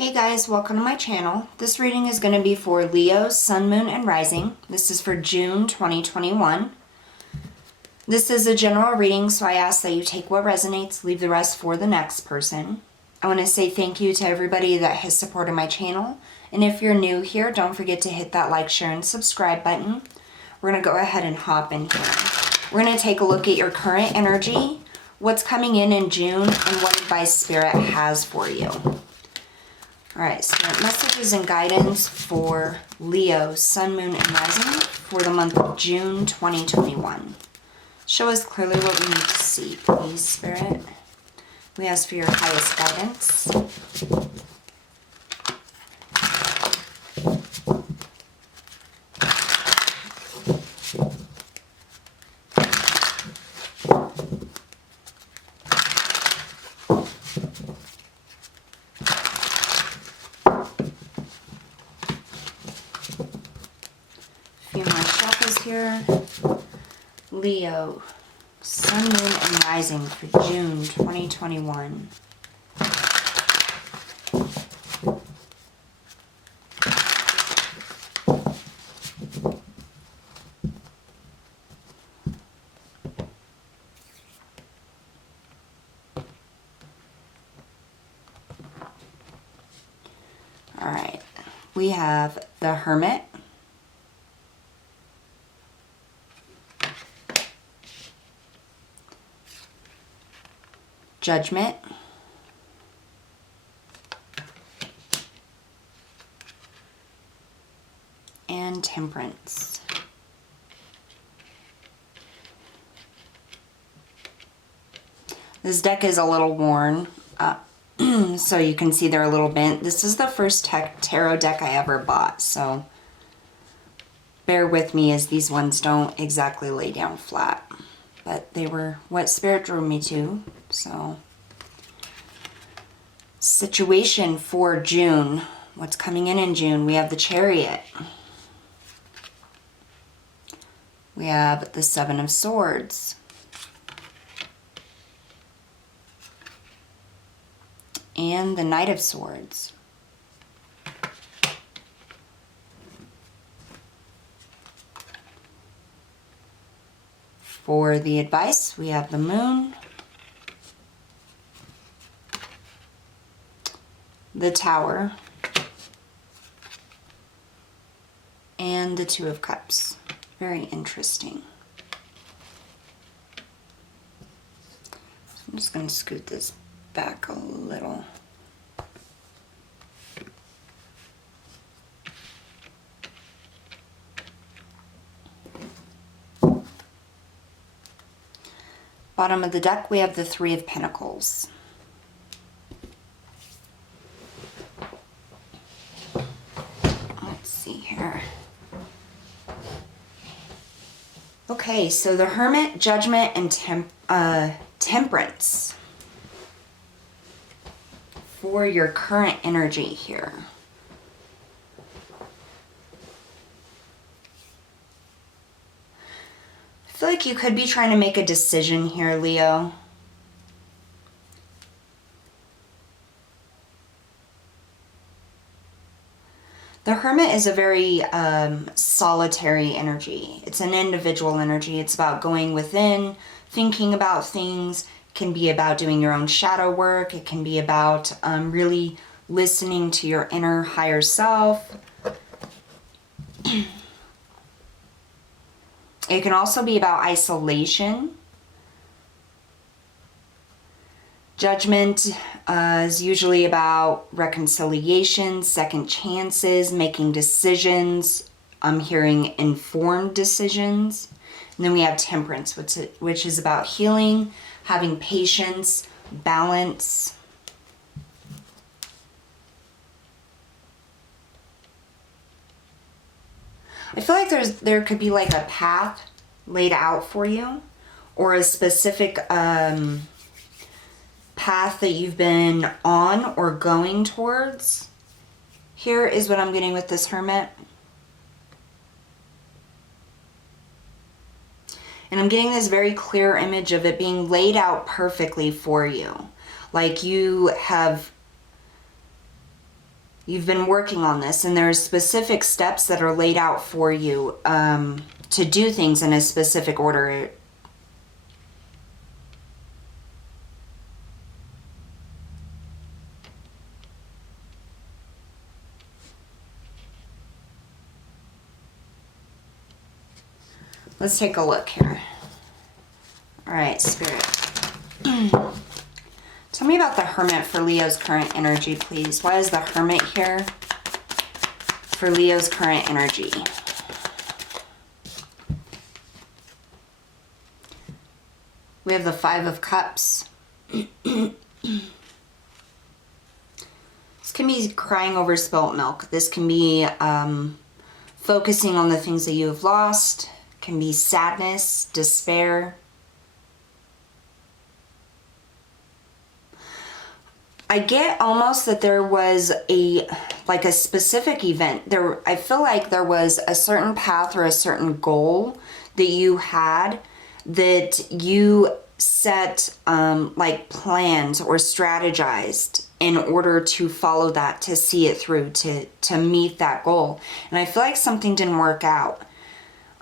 Hey guys, welcome to my channel. This reading is going to be for Leo, Sun, Moon, and Rising. This is for June 2021. This is a general reading, so I ask that you take what resonates, leave the rest for the next person. I want to say thank you to everybody that has supported my channel. And if you're new here, don't forget to hit that like, share, and subscribe button. We're going to go ahead and hop in here. We're going to take a look at your current energy, what's coming in June, and what advice Spirit has for you. All right, Spirit messages and guidance for Leo, Sun, Moon, and Rising for the month of June 2021. Show us clearly what we need to see, please, Spirit. We ask for your highest guidance. Here, Leo, Sun, Moon, and Rising for June 2021. All right, we have the Hermit, Judgment, and Temperance. This deck is a little worn, so you can see they're a little bent. This is the first tarot deck I ever bought, so bear with me as these ones don't exactly lay down flat. But they were what Spirit drew me to. So, situation for June. What's coming in June? We have the Chariot. We have the Seven of Swords. And the Knight of Swords. For the advice, we have the Moon, the Tower, and the Two of Cups. Very interesting. So I'm just going to scoot this back a little. Bottom of the deck, we have the Three of Pentacles. Let's see here. Okay, so the Hermit, Judgment, and Temperance for your current energy here. I feel like you could be trying to make a decision here, Leo. The Hermit is a very solitary energy. It's an individual energy. It's about going within, thinking about things. It can be about doing your own shadow work. It can be about really listening to your inner higher self. It can also be about isolation. Judgment is usually about reconciliation, second chances, making decisions. I'm hearing informed decisions. And then we have Temperance, which is about healing, having patience, balance. I feel like there could be like a path laid out for you, or a specific path that you've been on or going towards. Here is what I'm getting with this Hermit. And I'm getting this very clear image of it being laid out perfectly for you. Like you have You've been working on this, and there's specific steps that are laid out for you to do things in a specific order. Let's take a look here. All right, Spirit. Tell me about the Hermit for Leo's current energy, please. Why is the Hermit here for Leo's current energy? We have the Five of Cups. This can be crying over spilt milk. This can be focusing on the things that you have lost. Can be sadness, despair. I get almost that there was a specific event. I feel like there was a certain path or a certain goal that you had that you set plans or strategized in order to follow that, to see it through, to meet that goal. And I feel like something didn't work out.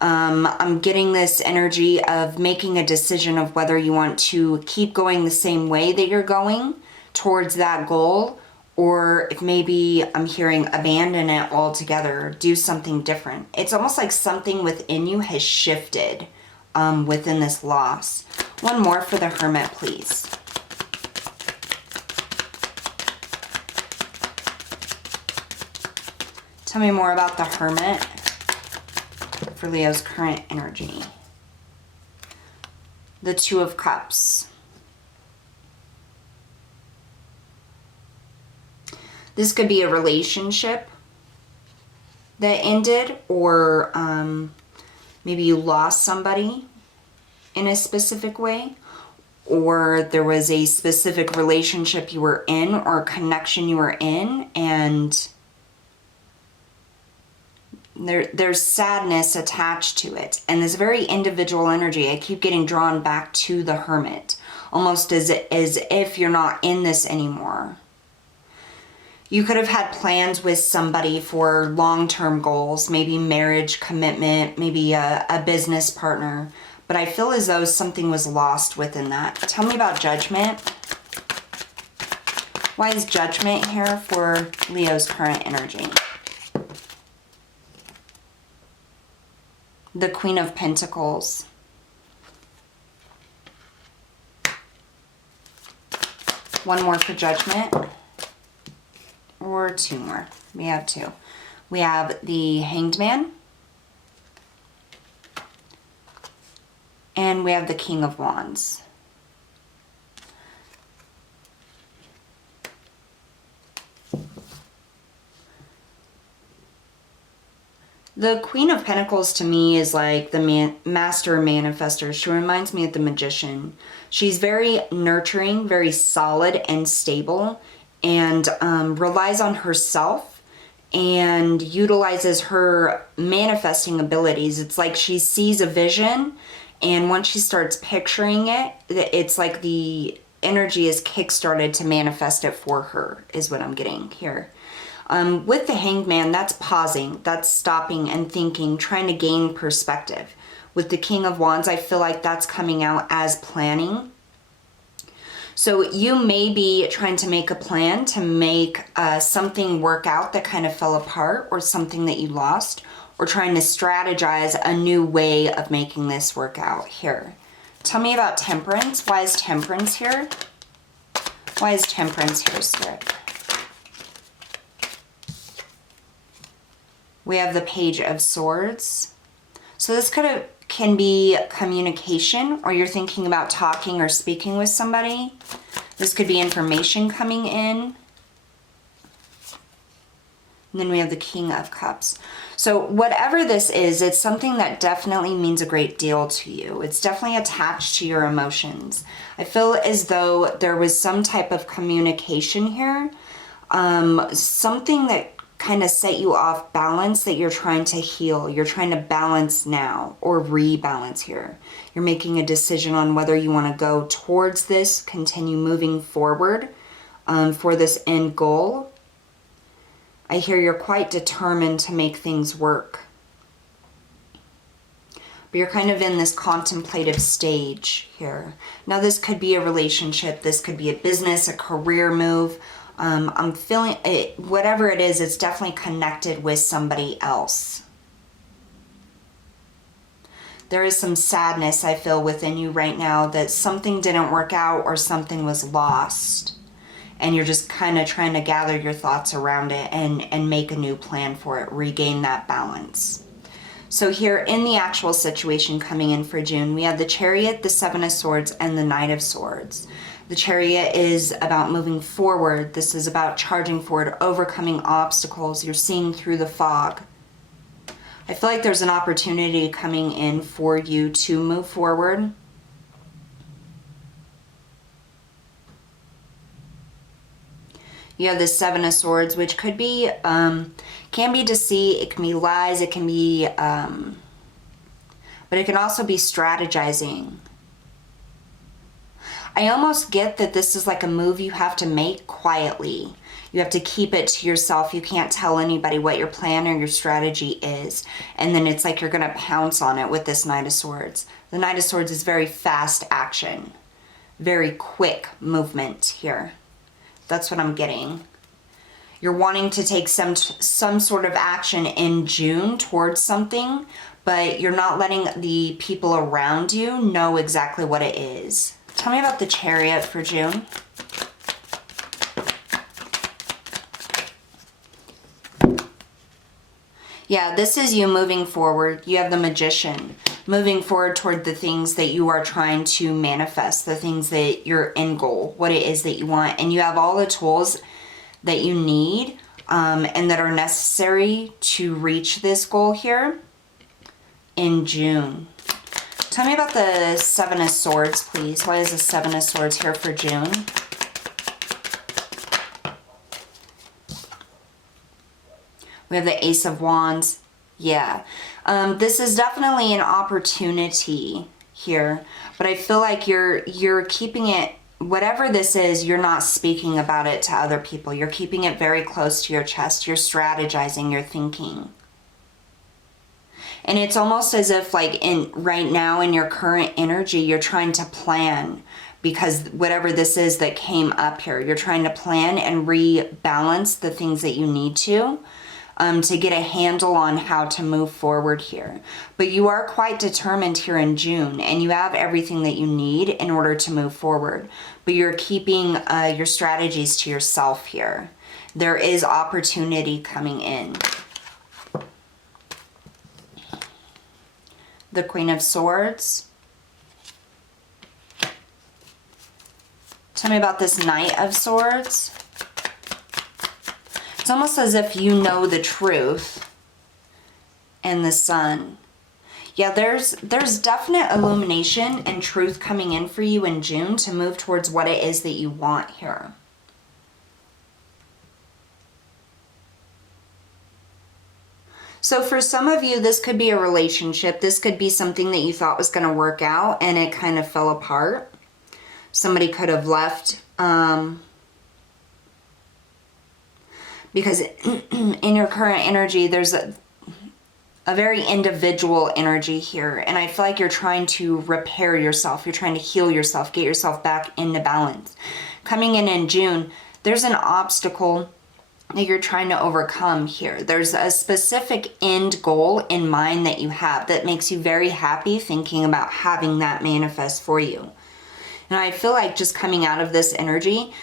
I'm getting this energy of making a decision of whether you want to keep going the same way that you're going towards that goal, or if maybe I'm hearing abandon it altogether, or do something different. It's almost like something within you has shifted within this loss. One more for the Hermit, please. Tell me more about the Hermit for Leo's current energy. The Two of Cups. This could be a relationship that ended, or maybe you lost somebody in a specific way, or there was a specific relationship you were in or connection you were in, and there's sadness attached to it. And this very individual energy, I keep getting drawn back to the Hermit, almost as if you're not in this anymore. You could have had plans with somebody for long-term goals, maybe marriage, commitment, maybe a business partner. But I feel as though something was lost within that. Tell me about Judgment. Why is Judgment here for Leo's current energy? The Queen of Pentacles. One more for Judgment. Or two more. We have two. We have the Hanged Man. And we have the King of Wands. The Queen of Pentacles to me is like the master manifester. She reminds me of the Magician. She's very nurturing, very solid and stable, and relies on herself and utilizes her manifesting abilities. It's like she sees a vision, and once she starts picturing it, it's like the energy is kickstarted to manifest it for her, is what I'm getting here. With the Hanged Man, that's pausing, that's stopping and thinking, trying to gain perspective. With the King of Wands, I feel like that's coming out as planning. So you may be trying to make a plan to make something work out that kind of fell apart, or something that you lost, or trying to strategize a new way of making this work out here. Tell me about Temperance. Why is Temperance here? Why is Temperance here, Spirit? We have the Page of Swords. So this can be communication, or you're thinking about talking or speaking with somebody. This could be information coming in. And then we have the King of Cups. So whatever this is, it's something that definitely means a great deal to you. It's definitely attached to your emotions. I feel as though there was some type of communication here. Something that kind of set you off balance that you're trying to heal. You're trying to balance now, or rebalance here. You're making a decision on whether you want to go towards this, continue moving forward for this end goal. I hear you're quite determined to make things work. But you're kind of in this contemplative stage here. Now this could be a relationship, this could be a business, a career move. I'm feeling it, whatever it is, it's definitely connected with somebody else. There is some sadness I feel within you right now that something didn't work out or something was lost. And you're just kind of trying to gather your thoughts around it and make a new plan for it, regain that balance. So here in the actual situation coming in for June, we have the Chariot, the Seven of Swords, and the Knight of Swords. The Chariot is about moving forward. This is about charging forward, overcoming obstacles. You're seeing through the fog. I feel like there's an opportunity coming in for you to move forward. You have the Seven of Swords, which could be, can be deceit, it can be lies, it can be, but it can also be strategizing. I almost get that this is like a move you have to make quietly. You have to keep it to yourself. You can't tell anybody what your plan or your strategy is. And then it's like you're going to pounce on it with this Knight of Swords. The Knight of Swords is very fast action, very quick movement here. That's what I'm getting. You're wanting to take some sort of action in June towards something, but you're not letting the people around you know exactly what it is. Tell me about the Chariot for June. Yeah, this is you moving forward. You have the Magician, moving forward toward the things that you are trying to manifest, the things that your end goal, what it is that you want. And you have all the tools that you need and that are necessary to reach this goal here in June. Tell me about the Seven of Swords, please. Why is the Seven of Swords here for June? We have the Ace of Wands. Yeah. This is definitely an opportunity here. But I feel like you're keeping it, whatever this is, you're not speaking about it to other people. You're keeping it very close to your chest. You're strategizing, you're thinking. And it's almost as if like right now in your current energy, you're trying to plan, because whatever this is that came up here, you're trying to plan and rebalance the things that you need to get a handle on how to move forward here. But you are quite determined here in June, and you have everything that you need in order to move forward. But you're keeping your strategies to yourself here. There is opportunity coming in. The Queen of Swords. Tell me about this Knight of Swords. It's almost as if you know the truth. And the Sun. Yeah, there's definite illumination and truth coming in for you in June to move towards what it is that you want here. So for some of you, this could be a relationship. This could be something that you thought was going to work out and it kind of fell apart. Somebody could have left because in your current energy, there's a very individual energy here. And I feel like you're trying to repair yourself. You're trying to heal yourself, get yourself back into balance. Coming in June, there's an obstacle that you're trying to overcome here. There's a specific end goal in mind that you have that makes you very happy thinking about having that manifest for you. And I feel like just coming out of this energy,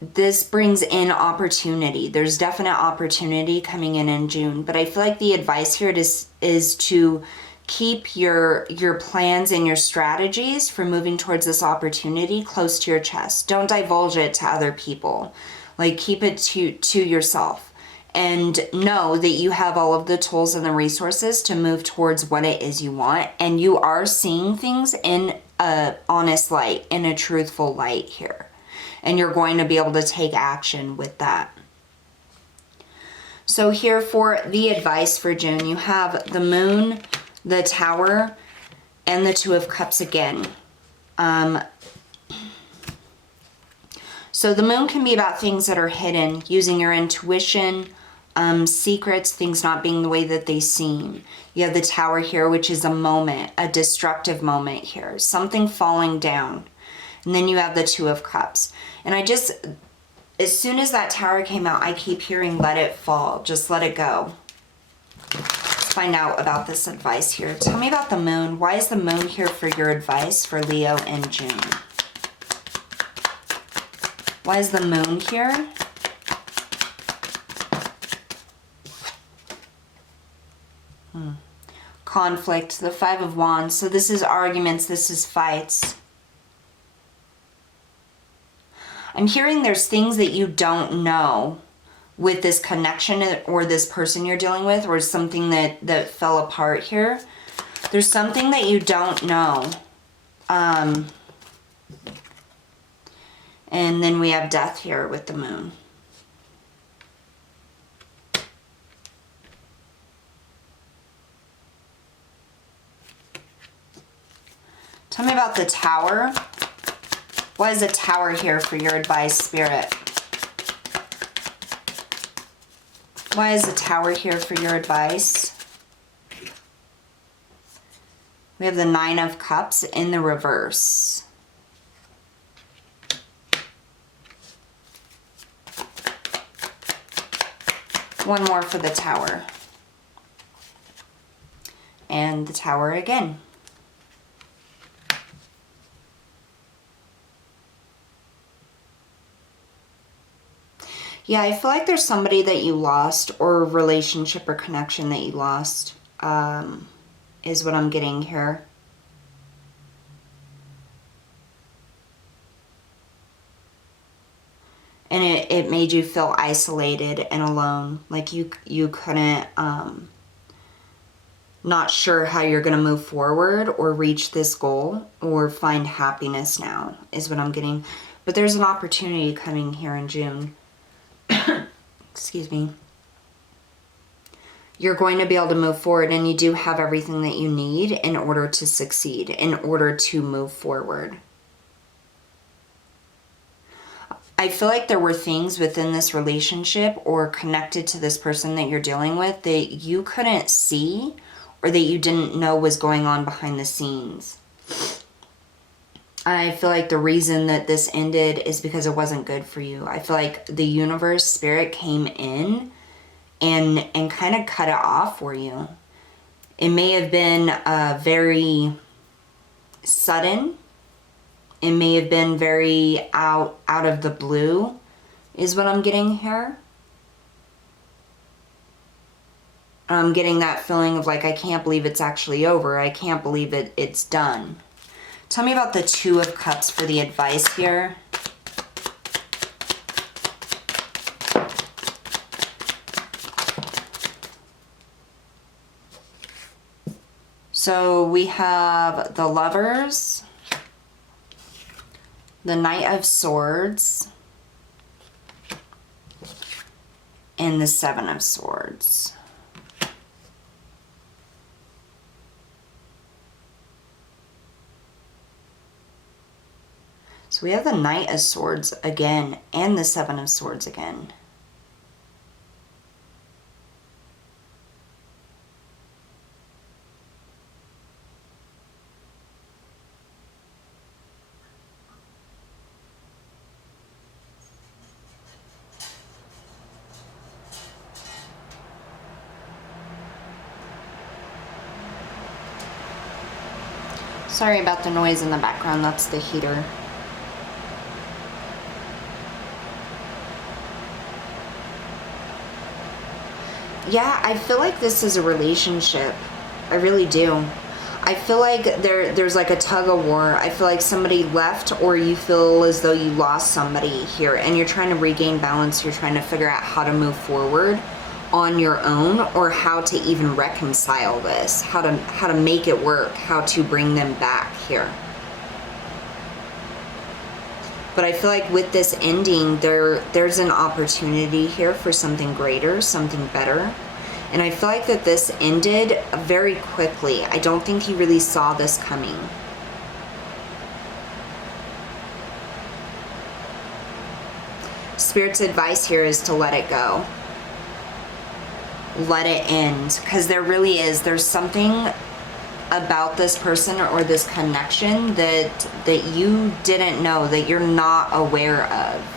this brings in opportunity. There's definite opportunity coming in June. But I feel like the advice here is to keep your plans and your strategies for moving towards this opportunity close to your chest. Don't divulge it to other people. Like, keep it to yourself. And know that you have all of the tools and the resources to move towards what it is you want. And you are seeing things in a honest light, in a truthful light here. And you're going to be able to take action with that. So here for the advice for June, you have the Moon, the Tower, and the Two of Cups again. So the Moon can be about things that are hidden, using your intuition, secrets, things not being the way that they seem. You have the Tower here, which is a moment, a destructive moment here, something falling down. And then you have the Two of Cups. And I just, as soon as that Tower came out, I keep hearing let it fall, just let it go. Let's find out about this advice here. Tell me about the Moon. Why is the Moon here for your advice for Leo in June? Why is the Moon here? Conflict, the Five of Wands. So this is arguments, this is fights. I'm hearing there's things that you don't know with this connection or this person you're dealing with, or something that fell apart here. There's something that you don't know. And then we have Death here with the Moon. Tell me about the Tower. Why is the Tower here for your advice, Spirit? Why is the Tower here for your advice? We have the Nine of Cups in the reverse. One more for the Tower. And the Tower again. Yeah, I feel like there's somebody that you lost, or a relationship or connection that you lost, is what I'm getting here. And it made you feel isolated and alone, like you couldn't, not sure how you're going to move forward or reach this goal or find happiness now, is what I'm getting. But there's an opportunity coming here in June. Excuse me. You're going to be able to move forward, and you do have everything that you need in order to succeed, in order to move forward. I feel like there were things within this relationship or connected to this person that you're dealing with that you couldn't see, or that you didn't know was going on behind the scenes. I feel like the reason that this ended is because it wasn't good for you. I feel like the universe, Spirit came in and kind of cut it off for you. It may have been very sudden. It may have been very out of the blue, is what I'm getting here. I'm getting that feeling of like, I can't believe it's actually over. I can't believe it's done. Tell me about the Two of Cups for the advice here. So we have the Lovers, the Knight of Swords, and the Seven of Swords. So we have the Knight of Swords again and the Seven of Swords again. Sorry about the noise in the background, that's the heater. Yeah, I feel like this is a relationship. I really do. I feel like there's like a tug of war. I feel like somebody left, or you feel as though you lost somebody here, and you're trying to regain balance. You're trying to figure out how to move forward on your own, or how to even reconcile this, how to make it work, how to bring them back here. But I feel like with this ending, there's an opportunity here for something greater, something better. And I feel like that this ended very quickly. I don't think he really saw this coming. Spirit's advice here is to let it go. let it end, because there really is, there's something about this person or this connection that you didn't know, that you're not aware of.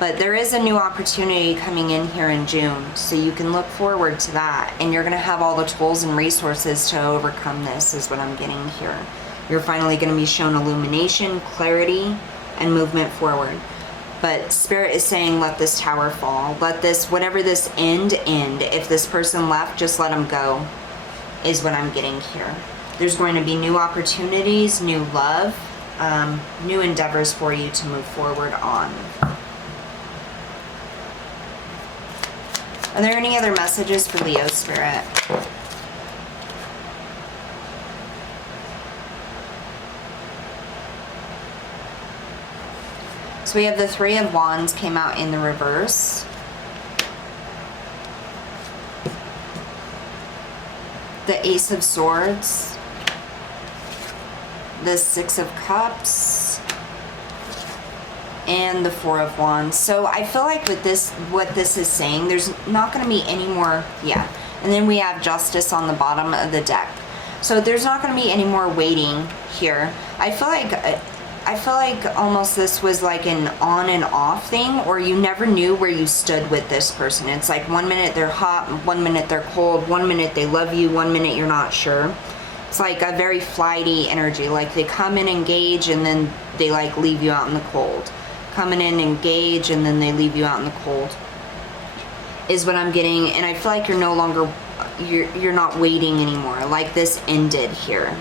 But there is a new opportunity coming in here in June, so you can look forward to that. And you're going to have all the tools and resources to overcome this, is what I'm getting here. You're finally going to be shown illumination, clarity, and movement forward. But Spirit is saying, let this tower fall. Let this, whatever this end. If this person left, just let them go, is what I'm getting here. There's going to be new opportunities, new love, new endeavors for you to move forward on. Are there any other messages for Leo Spirit? So we have the Three of Wands came out in the reverse. The Ace of Swords. The Six of Cups. And the Four of Wands. So I feel like with this, what this is saying, there's not going to be any more, and then we have Justice on the bottom of the deck. So there's not going to be any more waiting here. I feel like almost this was like an on and off thing, or you never knew where you stood with this person. It's like 1 minute they're hot, 1 minute they're cold, 1 minute they love you, 1 minute you're not sure. It's like a very flighty energy, like they come and engage and then they like leave you out in the cold. Coming in, engage, and then they leave you out in the cold, is what I'm getting. And I feel like you're no longer, you're not waiting anymore. Like this ended here.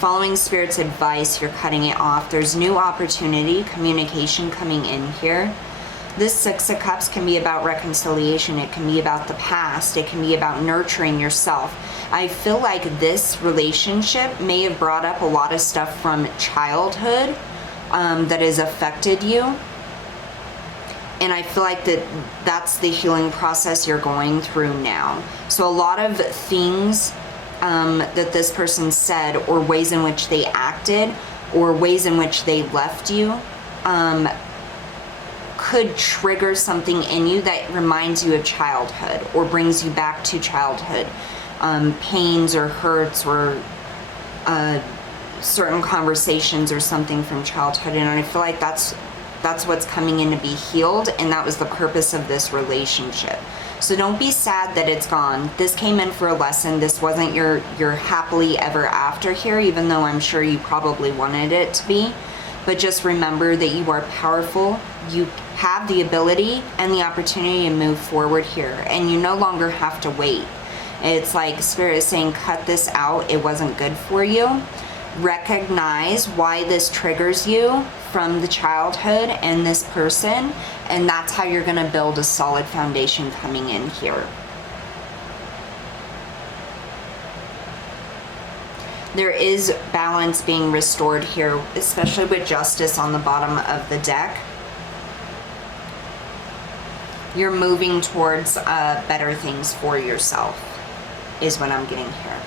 Following Spirit's advice, you're cutting it off. There's new opportunity, communication coming in here. This Six of Cups can be about reconciliation. It can be about the past. It can be about nurturing yourself. I feel like this relationship may have brought up a lot of stuff from childhood that has affected you, and I feel like that's the healing process you're going through now. So a lot of things that this person said, or ways in which they acted, or ways in which they left you, could trigger something in you that reminds you of childhood or brings you back to childhood, pains or hurts or certain conversations or something from childhood. And I feel like that's what's coming in to be healed, and that was the purpose of this relationship. So don't be sad that it's gone. This came in for a lesson. This wasn't your happily ever after here, even though I'm sure you probably wanted it to be. But just remember that you are powerful. You have the ability and the opportunity to move forward here, and you no longer have to wait. It's like Spirit is saying, cut this out. It wasn't good for you. Recognize why this triggers you from the childhood and this person, and that's how you're going to build a solid foundation coming in here. There is balance being restored here, especially with Justice on the bottom of the deck. You're moving towards better things for yourself, is what I'm getting here.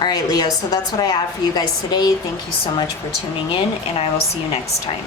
All right, Leo, so that's what I have for you guys today. Thank you so much for tuning in, and I will see you next time.